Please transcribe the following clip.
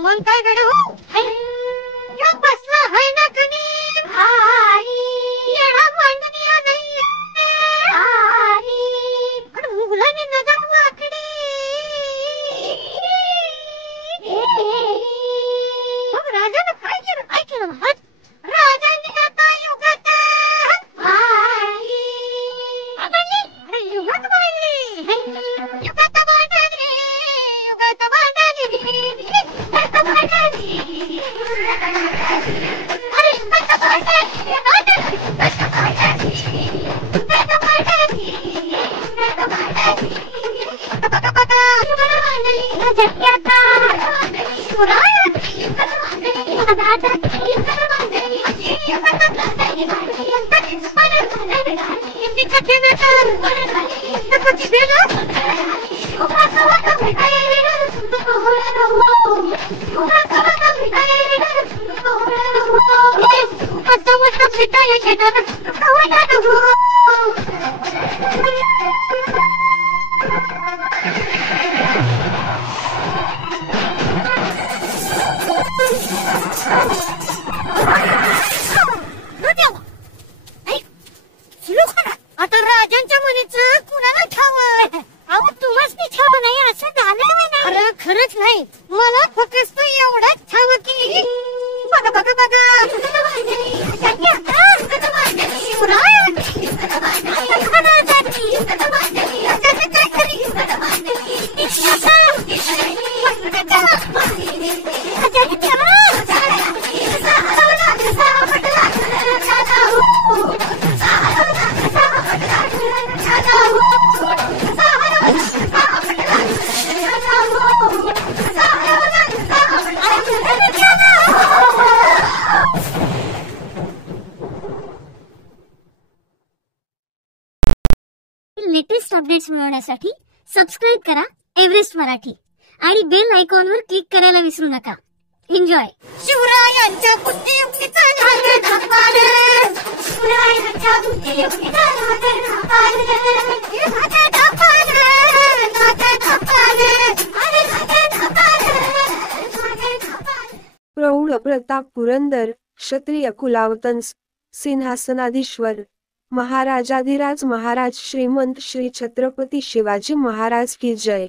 मन काय गडे हो यो बसला है ना कनी भारी येडा मांडनिया नाही भारी पण मुलाने नजर वाकडी मग राजाने काय केलं राजाने आता युगात भारी अरे युगात भारी युगात भांडणी युगात भांडणी आता राजांच्या मुलीचं कुणाला ठाव अहो तुम्हाच ठाव नाही असं झालं. अरे खरंच नाही मला फक्त एवढंच ठाव की बघा बघा बघा लेटेस्ट अपडेट्स मिळवण्यासाठी सबस्क्राइब करा एव्हरेस्ट मराठी आणि बेल आयकॉनवर क्लिक करायला विसरू नका. एन्जॉय. शिवरायांच्या बुद्धियुक्तीचा नाद धपाल शिवरायांच्या बुद्धियुक्तीचा नाद धपाल नाद धपाल नाद धपाल अरे नाद धपाल. प्रौढ प्रताप पुरंदर क्षत्रिय कुलावतंस सिंहासनाधीश्वर महाराजाधिराज महाराज श्रीमंत श्री छत्रपती शिवाजी महाराज की जय.